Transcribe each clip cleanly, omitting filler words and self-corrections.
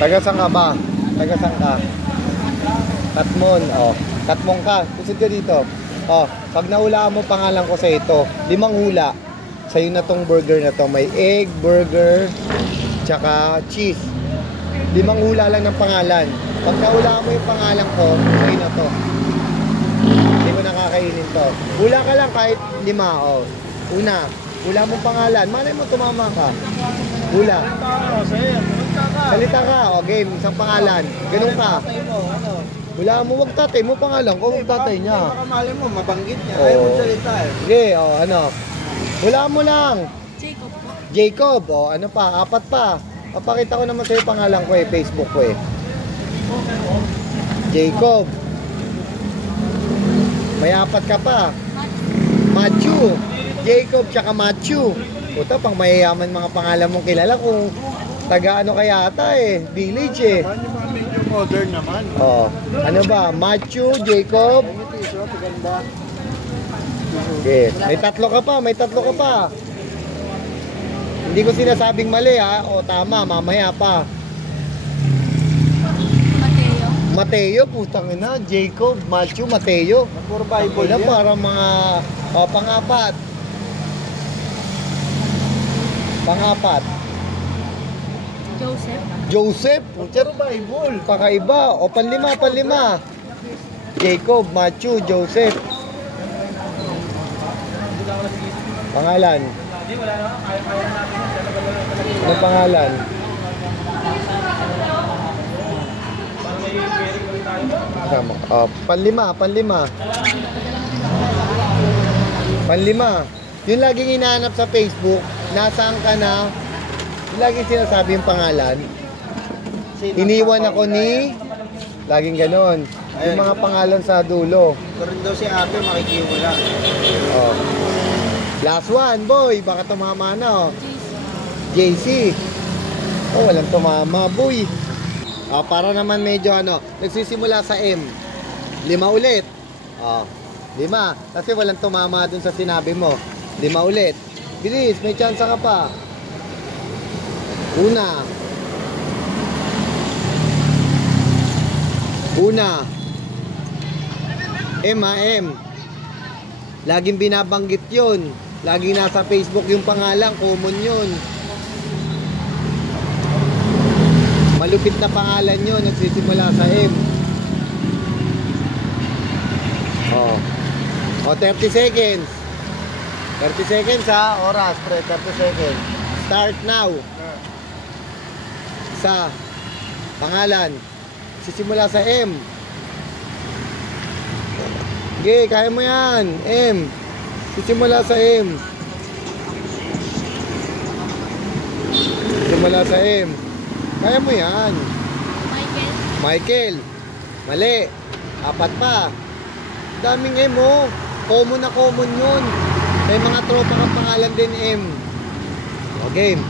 Taga saan ka ba? Taga saan ka? Katmon, oh. Katmon ka. Kusod ka dito. Oh, pag nahulaan mo pangalan ko sa ito, 5 hula. Sa'yo na tong burger na to. May egg, burger, tsaka cheese. 5 hula lang ng pangalan. Pag nahulaan mo yung pangalan ko, sa'yo na to. Hindi ko nakakainin to. Hula ka lang kahit 5, oh. Una, hula mong pangalan. Malay mo tumama ka. Hula. Salita ka, oh, game, isang pangalan. Ganun ka. Wala mo, wag tatay mo pangalan ko, wag tatay niya. Mali mo, mabanggit niya. Oo. Ayaw mo salita eh. Sige, oh, ano. Wala mo lang. Jacob po. Jacob, oh, ano pa, 4 pa. Papakita ko naman sa'yo pangalan ko eh, Facebook ko eh. Jacob. May 4 ka pa. Matthew. Jacob, tsaka Matthew. Puta, pang mayayaman mga pangalan mong kilala kung taga ano kaya ata eh, village eh. Paano yung mga medyo modern naman? Oh, ano ba? Matthew, Jacob. Okay. May 3 ka pa, may 3 ka pa. Hindi ko sinasabing mali ha. O tama, mamaya pa. Mateo. Mateo, putang ina. Jacob, Matthew, Mateo. Puro Bible Wala yan. para mga pang-4. Pang-4. Joseph. Joseph, Puro Bible. kakaiba. O panlima. Jacob, Matthew, Joseph. Pangalan. Ano pangalan? Tama. Oh, panlima. Yung laging hinahanap sa Facebook, nasaan ka na? Yung laging sinasabi yung pangalan. Iniwan ako ni... Laging ganon. Yung mga pangalan sa dulo. Ito rin daw si ate, makikiwala. Oh. Last one, boy. Baka tumama na, oh. JC. Oh, walang tumama, boy. Oh, para naman medyo ano, nagsisimula sa M. 5 ulit. Oh, 5. Kasi walang tumama dun sa sinabi mo. 5 ulit. Bilis, may chance ka pa. Una. M ha, M. Laging binabanggit yun. Laging nasa Facebook yung pangalan, common yun. Malupit na pangalan yun, nagsisimula sa M. Oh. Oh, 30 seconds. 30 seconds ha, oras, pre, 30 seconds. Start now. Sa pangalan, sisimula sa M. Okay, kaya mo yan. M. Sisimula sa M. Sisimula sa M. Kaya mo yan. Michael. Mali. 4 pa. Daming M oh. Common na common yun. May mga tropa kang pangalan din M. Okay.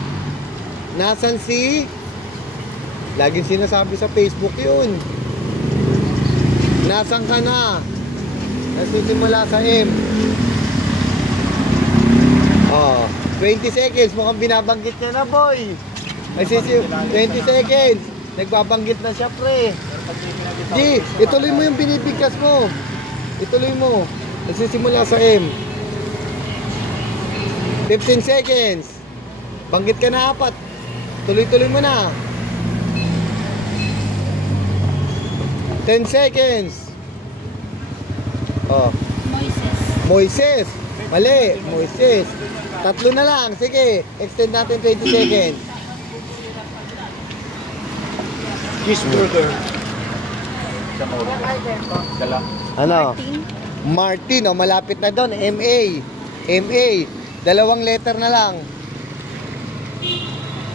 Nasaan si? Laging sinasabi sa Facebook yun. Nasaan ka na? Nasisimula sa M. Oh, 20 seconds. Mukhang binabanggit niya na, boy. 20 seconds. Nagbabanggit na siya, pre. G, ituloy mo yung binibigkas mo. Ituloy mo. Nagsisimula sa M. 15 seconds. Banggit ka na 4. Tuloy-tuloy mo na. 10 seconds. Oh. Moises. Mali. Moises. 3 na lang. Sige. Extend natin 20 seconds. Cheeseburger. Ano? Martin. Oh, malapit na doon. MA. 2 letter na lang.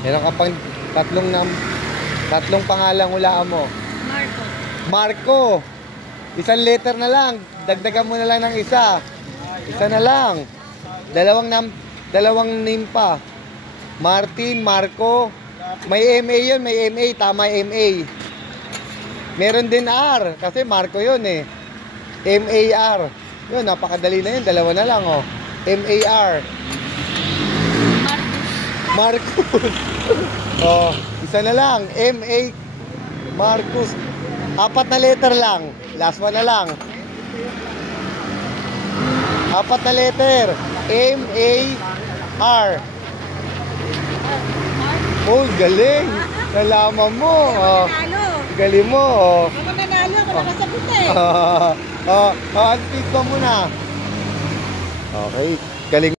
Meron ka pang 3 pangalang hulaan mo. Marco. 1 letter na lang. Dagdagan mo na lang ng 1. 1 na lang. 2 name pa. Martin, Marco. May MA yun, may MA. Tama, MA. Meron din R. Kasi Marco yun eh. MAR. Yun, napakadali na yun. 2 na lang oh. MAR. Marcus. Oh, 1 na lang. Marcus. 4 na letter lang. Last one na lang. 4 na letter. M-A-R. Oh, galing. Nalaman mo. Oh, galing mo. Oh. Ako nanalo, ako nakasagot eh. Antik pa muna. Okay. Galing.